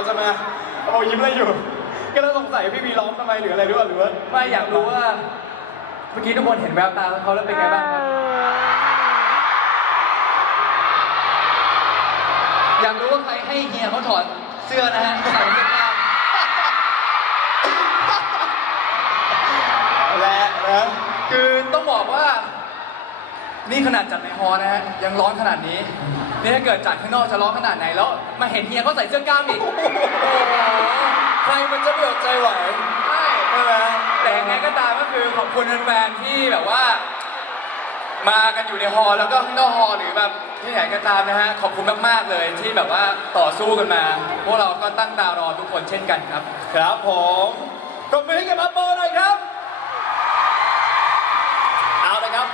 เราจะมาโอ้ยิ้มอะไรอยู่ ก็เลยสงสัยพี่วีร้องทำไมหรืออะไรหรือว่าหรือว่าไม่อยากรู้ว่า เมื่อกี้ทุกคนเห็นแววตาเขาแล้วเป็นไงบ้างครับ อยากรู้ว่าใครให้เฮียเขาถอดเสื้อนะฮะใส่เสื้อกล้ามและนะคือต้องบอกว่า นี่ขนาดจัดในฮอลล์นะฮะยังร้อนขนาดนี้ นี่ถ้าเกิดจัดข้างนอกจะร้อนขนาดไหนแล้ว มาเห็นเฮียเขาใส่เสื้อกล้ามอีก โอ้โห ใครมันจะไม่อดใจไหว ใช่ ใช่ไหม แต่ยังไงก็ตามก็ คุณแฟนๆที่แบบว่า มากันอยู่ในฮอล์แล้วก็ข้างนอกฮอล์หรือแบบที่ไหนก็ตามนะฮะขอบคุณมากๆเลยที่แบบว่าต่อสู้กันมา พวกเราก็ตั้งตารอทุกคนเช่นกันครับ ครับผมปรบมือให้กับอาโปหน่อยครับ เอาเลยครับ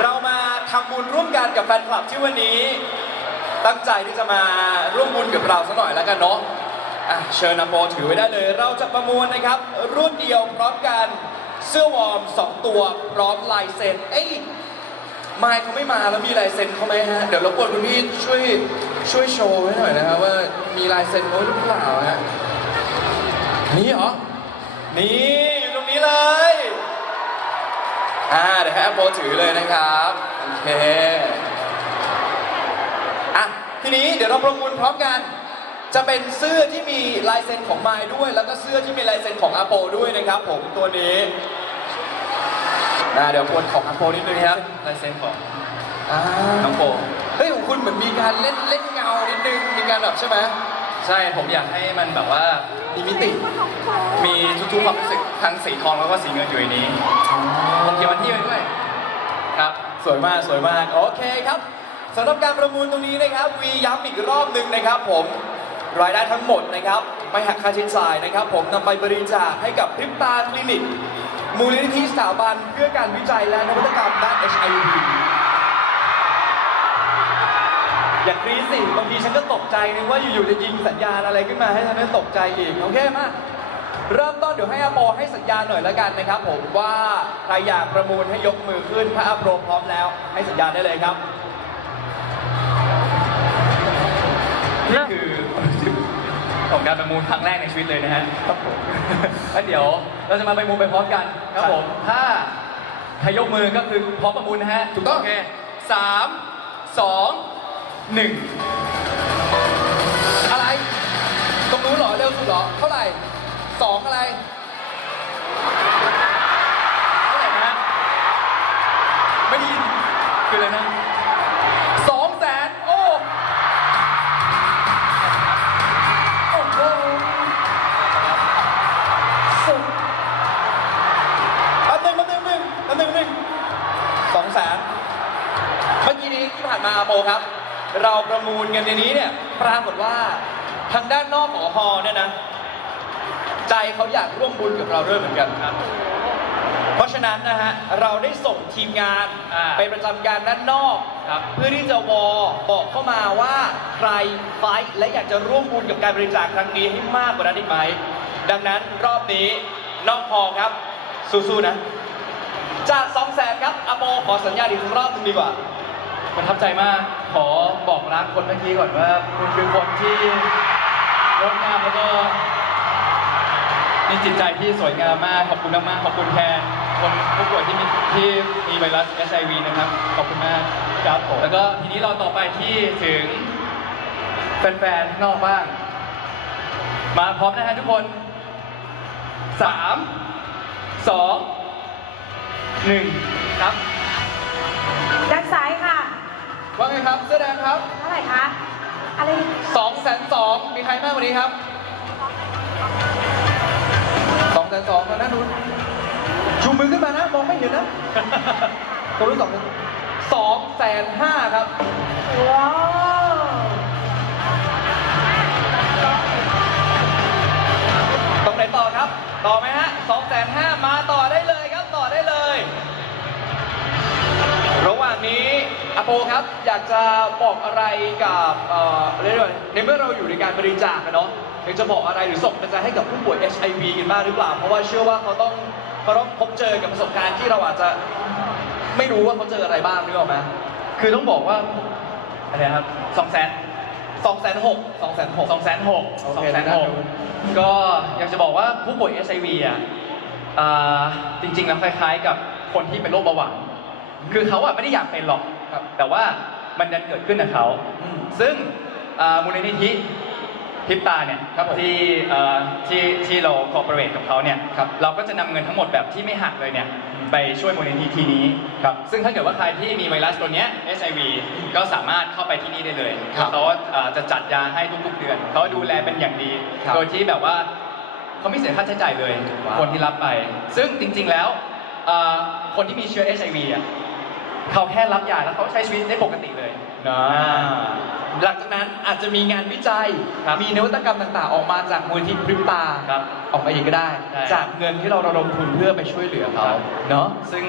เรามาทำบุญร่วมกันกับแฟนคลับที่วันนี้ ตั้งใจที่จะมาร่วมบุญกับเราสักหน่อยแล้วกันเนาะอะเชิญอาโปถือไว้ได้เลย เราจะประมวลนะครับ รุ่นเดียวพร้อมกัน เสื้อวอร์มสองตัวพร้อมลายเซ็นเอ้ยไมค์เขาไม่มาแล้วมีลายเซ็นเขาไหมฮะ เดี๋ยวรบกวนคุณพี่ช่วยช่วยโชว์ให้หน่อยนะครับว่ามีลายเซ็นเขาหรือเปล่าฮะนี่เหรอ นี่อยู่ตรงนี้เลย อ่าเดี๋ยวให้อาโปถือเลยนะครับ โอเค อะ ทีนี้เดี๋ยวเราประมูลพร้อมกัน จะเป็นเสื้อที่มีลายเซ็นของไมค์ด้วย แล้วก็เสื้อที่มีลายเซ็นของอาโปด้วยนะครับ ผมตัวนี้นะเดี๋ยวควรของอาโปนิดนึงครับลายเซ็นของอ่าน้องโปเฮ้ยของคุณเหมือนมีการเล่นเล่นเงานิดนึงมีการแบบใช่ไหมใช่ผมอยากให้มันแบบว่ามีมิติ มีทุกๆความรู้สึกทั้งสีทองแล้วก็สีเงินอยู่ในนี้ผมเขียนวันที่ไว้ด้วยครับ สวยมากสวยมากโอเคครับสำหรับการประมูลตรงนี้นะครับวีย้ำอีกรอบหนึ่งนะครับผม รายได้ทั้งหมดนะครับไม่หักค่าใช้จ่ายนะครับ ผมนำไปบริจาคให้กับพริบตาคลินิก มูลนิธิสถาบันเพื่อการวิจัยและนวัตกรรมด้าน HIV อย่ากรีดสิบางทีฉันก็ตกใจนึกว่าอยู่ๆจะยิงสัญญาณอะไรขึ้นมาให้ฉันได้ตกใจอีกโอเคมาเริ่มต้นเดี๋ยวให้อาโปให้สัญญาณหน่อยแล้วกันนะครับ ผมว่าใครอยากประมูลให้ยกมือขึ้นถ้าอาโปพร้อมแล้ว ให้สัญญาณได้เลยครับนี่คือ ของการประมูลครั้งแรกในชีวิตเลยนะฮะครับผมแล้วเดี๋ยวเราจะมาประมูลไปพร้อมกันครับผมถ้าใครยกมือก็คือพร้อมประมูลนะฮะถูกต้องโอเคสามสองหนึ่งอะไร ตรงนู้นเหรอเร็วสุดเหรอ เท่าไหร่สองอะไร ที่ผ่านมาโปครับ เราประมูลกันในนี้เนี่ยปรากฏว่าทางด้านนอกของฮอเนี่ยนะ ใจเขาอยากร่วมบุญกับเราด้วยเหมือนกันครับ เพราะฉะนั้นนะฮะเราได้ส่งทีมงานอ่า ไปประจำการด้านนอก ครับ เพื่อที่จะวอบอกเข้ามาว่าใครไฟท์และอยากจะร่วมบุญกับการบริจาคครั้งนี้ให้มากกว่านั้นอีกไหม ดังนั้นรอบนี้นอกพอครับ สู้ๆนะ จาก2 0 0แสนครับอโปขอสัญญาณอีกรอบหนึงดีกว่า ประทับใจมาก ขอบอกรักคนเมื่อกี้ก่อนว่าคุณคือคนที่งดงามแล้วก็มีจิตใจที่สวยงามมาก ขอบคุณมากๆขอบคุณแทนคนผู้ป่วยที่มีที่มีไวรัส HIV นะครับ ขอบคุณมากครับผมแล้วก็ทีนี้เราต่อไปที่ถึงแฟนๆข้างนอกบ้าง มาพร้อมนะฮะทุกคนสามสองหนึ่งครับ ว่าไงครับเสื้อแดงครับเท่าไหร่คะ อะไร2องแสนสองมีใครมากกว่านี้ครับ2องแสนสองตอนนั้นนู้นชูมือขึ้นมานะ มองไม่เห็นนะตัวรู้นสองสองแสนห้าครับ ว้าวตรงไหนต่อครับ ต่อไหมฮะสองแสนห้ามาต่อได้เลย อโปครับอยากจะบอกอะไรกับเอ่อเรียกว่าในเมื่อเราอยู่ในการบริจาคอะเนาะอยากจะบอกอะไรหรือส่งกำลังใจให้กับผู้ป่วย HIV กันบ้างหรือเปล่า เพราะว่าเชื่อว่าเขาต้องเขาต้องพบเจอกับประสบการณ์ที่เราอาจจะไม่รู้ว่าเขาเจออะไรบ้างนึกออกไหมคือต้องบอกว่าอะไรนะครับสองแสนสองแสนหกสองแสนหกสองแสนหกโอสองเคแสนหกก็อยากจะบอกว่าผู้ป่วย HIV อะอ่าจริงๆแล้วคล้ายๆกับคนที่เป็นโรคเบาหวานคือเขาอะไม่ได้อยากเป็นหรอก ครับ แต่ว่ามันดันเกิดขึ้นกับเขา อืม ซึ่งอ่ามูลนิธิพริบตาเนี่ยครับผมที่เอ่อที่ที่เราคอร์ปอเรทกับเขาเนี่ยครับเราก็จะนำเงินทั้งหมดแบบที่ไม่หักเลยเนี่ยอืมไปช่วยมูลนิธินี้ครับซึ่งถ้าเกิดว่าใครที่มีไวรัสตัวเนี้ย HIV ก็สามารถเข้าไปที่นี่ได้เลยครับเขาเอ่อจะจัดยาให้ทุกๆเดือนเขาดูแลเป็นอย่างดีครับโดยที่แบบว่าเขาไม่เสียค่าใช้จ่ายเลยว้าว คนที่รับไป ซึ่งจริงๆแล้วเอ่อคนที่มีเชื้อ HIV อะ เขาแค่รับยาแล้วเขาใช้ชีวิตได้ปกติเลย นะหลังจากนั้นอาจจะมีงานวิจัย ครับมีนวัตกรรมต่างๆ ออกมาจากมูลที่พริบตา ครับออกมาเองก็ได้ใช่จากเงินที่เราระดมทุนเพื่อไปช่วยเหลือเขาครับเนาะ ซึ่ง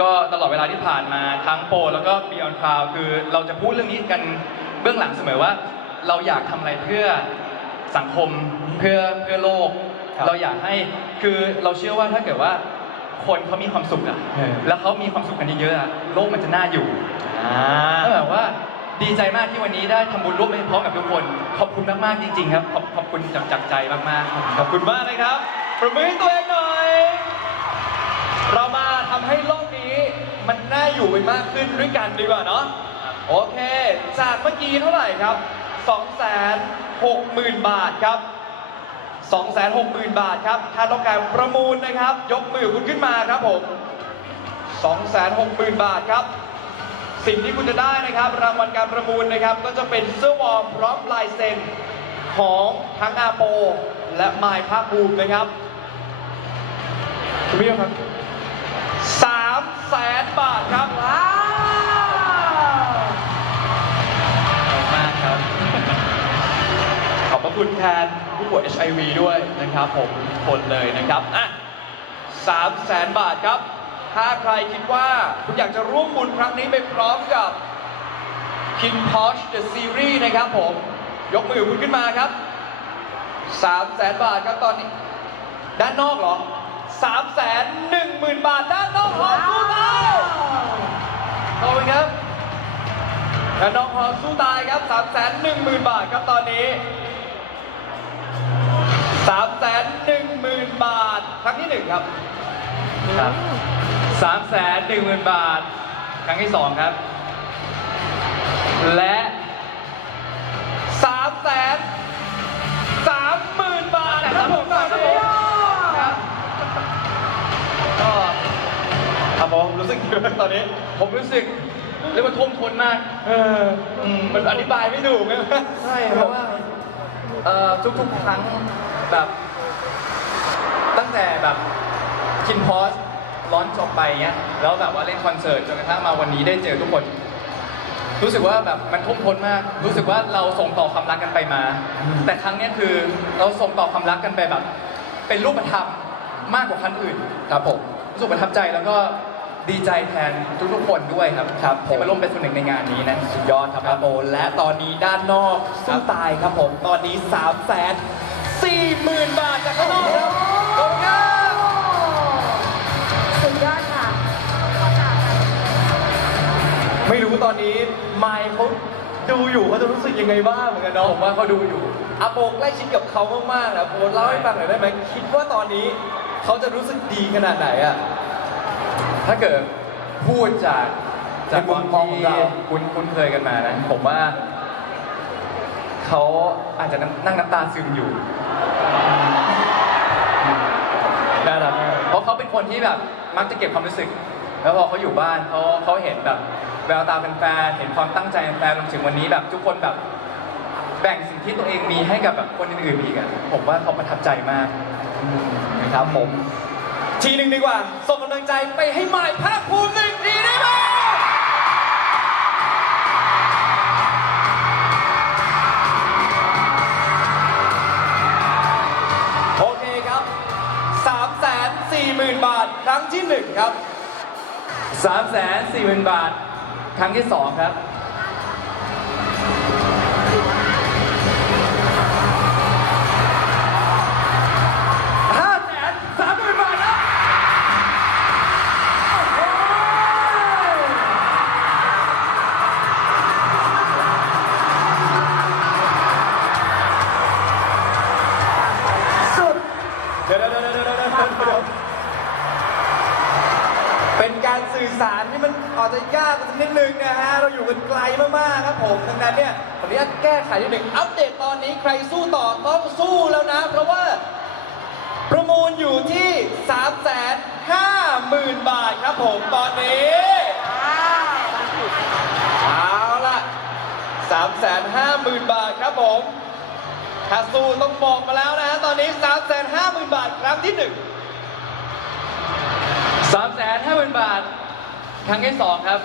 ก็ตลอดเวลาที่ผ่านมาทั้งโปรแล้วก็ Beyond Cloud คือเราจะพูดเรื่องนี้กันเบื้องหลังเสมอว่า เราอยากทำอะไรเพื่อสังคมเพื่อเพื่อโลก ครับเราอยากให้คือเราเชื่อว่าถ้าเกิดว่า คนเขามีความสุขอะเออ แล้วเขามีความสุขกันเยอะๆอะโลกมันจะน่าอยู่อ่าก็แบบว่าดีใจมากที่วันนี้ได้ทำบุญร่วมไปพร้อมกับทุกคน ขอบคุณมากๆจริง ๆ ครับ ขอบขอบคุณจากจากใจมากๆ ขอบคุณมากนะครับ ประมือให้ตัวเองหน่อย เรามาทำให้โลกนี้ มันน่าอยู่ไปมากขึ้นด้วยกันดีกว่าเนาะ โอเค จากเมื่อกี้เท่าไหร่ครับ 260,000 บาทครับ 260,000 บาทครับ ถ้าต้องการประมูลนะครับ ยกมือคุณขึ้นมาครับผม 260,000 บาทครับ สิ่งที่คุณจะได้นะครับ รางวัลการประมูลนะครับ ก็จะเป็นเสื้อวอร์มพร้อมลายเซ็นของทั้งอาโป และไมายภาคภูมินะครับคุณผู้ชมครับสามแสนบาทครับว้าวขอบคุณมากครับ ขอบพระคุณแทนผู้ ป่วย HIV ด้วยนะครับผมทุกคนเลยนะครับอะสามแสนบาทครับ ถ้าใครคิดว่าคุณอยากจะร่วมบุญครั้งนี้ไปพร้อมกับ Kin Posh The Series นะครับผม ยกมือคุณขึ้นมาครับสามแสนบาทครับตอนนี้ ด้านนอกเหรอสามแสนหนึ่งหมื่นบาทด้านนอกหอสู้ตายขอบคุณครับด้านนอกหอสู้ตายครับสามแสนหนึ่งหมื่นบาทครับตอนนี้ สามแสนหนึ่งหมื่นบาท ครั้งที่หนึ่งครับครับสามแสนหนึ่งหมื่นบาท ครั้งที่สองครับ และสามแสนสามหมื่นบาทครับผมตอนนี้ครับก็ครับผมรู้สึกยังไงตอนนี้ ผมรู้สึกเรียกว่าท่วมท้นมาก เอออืมมันอธิบายไม่ถูกนะใช่เพราะว่า เอ่อทุกๆครั้ง แบบ ตั้งแต่แบบคินพอสร้อนจบไปเงี้ยแล้วแบบว่าเล่นคอนเสิร์ตจนกระทั่งมาวันนี้ได้เจอทุกคน รู้สึกว่าแบบมันทุ่มท้นมาก รู้สึกว่าเราส่งต่อความรักกันไปมา แต่ครั้งเนี้ยคือเราส่งต่อความรักกันไปแบบ เป็นรูปธรรมมากกว่าครั้งอื่นครับผมรู้สึกประทับใจแล้วก็ดีใจแทนทุกๆคนด้วยครับครับผม ที่มาร่วมเป็นส่วนหนึ่งในงานนี้นะ สุดยอดครับอาโบและตอนนี้ด้านนอกสู้ตายครับผม ตอนนี้3ามแสน สี่หมื่นบาทจากข้างนอกครับขอบคุณครับสุดยอดค่ะไม่รู้ตอนนี้ไมค์เขาดูอยู่เขาจะรู้สึกยังไงบ้างเหมือนกันเนาะผมว่าเขาดูอยู่อาโปใกล้ชิดกับเขามากๆนะโปเล่าให้ฟังหน่อยได้ไหมคิดว่าตอนนี้เขาจะรู้สึกดีขนาดไหนอะถ้าเกิดพูดจากจากในมุมมองของเราคุ้นคุ้นเคยกันมานะ ผมว่า เขาอาจจะนั่งน้ำตาซึมอยู่น่ารักเพราะเขาเป็นคนที่แบบมักจะเก็บความรู้สึก แล้วพอเขาอยู่บ้านเขาเขาเห็นแบบแววตาแฟนๆเห็นความตั้งใจแฟนรวมถึงวันนี้แบบ ทุกคนแบบแบ่งสิ่งที่ตัวเองมีให้กับแบบคนอื่นๆอีกอะผมว่าเขาประทับใจมากนะครับผม ทีหนึ่งดีกว่า ส่งกำลังใจไปให้ไมค์ภาคภูมิหนึ่ง ครับสามแสนสี่หมื่นบาท ครั้งที่สองครับ ห้าแสนสามหมื่นบาทแล้วสุดเดี๋เดี๋เดี๋ยวเดี๋ยวเดี๋ยวเดี๋ยว สื่อสารที่มันอาจจะยากสักนิดนึงนะฮะ เราอยู่กันไกลมากๆครับผม ดังนั้นเนี่ยวันนี้แก้ไขนิดหนึ่งอัปเดตตอนนี้ใครสู้ต่อต้องสู้แล้วนะ เพราะว่าประมูลอยู่ที่ 3 5 0 0 0 0 บาทครับผมตอนนี้เอาล่ะ3 5 0 0 0 0 บาทครับผมถ้าสู้ต้องบอกมาแล้วนะฮะ ตอนนี้ 3 5 0 0 0 0 บาทครั้งที่1 สามแสนห้าหมื่นบาท ครั้งที่สองครับ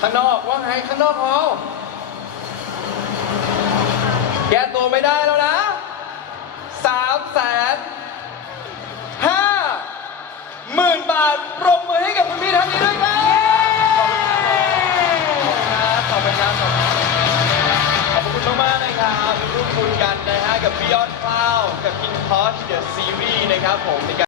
ข้างนอกว่าไงข้างนอกเขาแก้ตัวไม่ได้แล้วนะ3แสนห้าหมื่นบาทปรบมือให้กับคุณพี่ท่านนี้ด้วยครับ ขอบคุณครับ ขอบคุณขอบคุณมากๆนะครับร่วมบุญกันนะฮะกับ Beyond Cloud กับ King Porsche The Series นะครับผม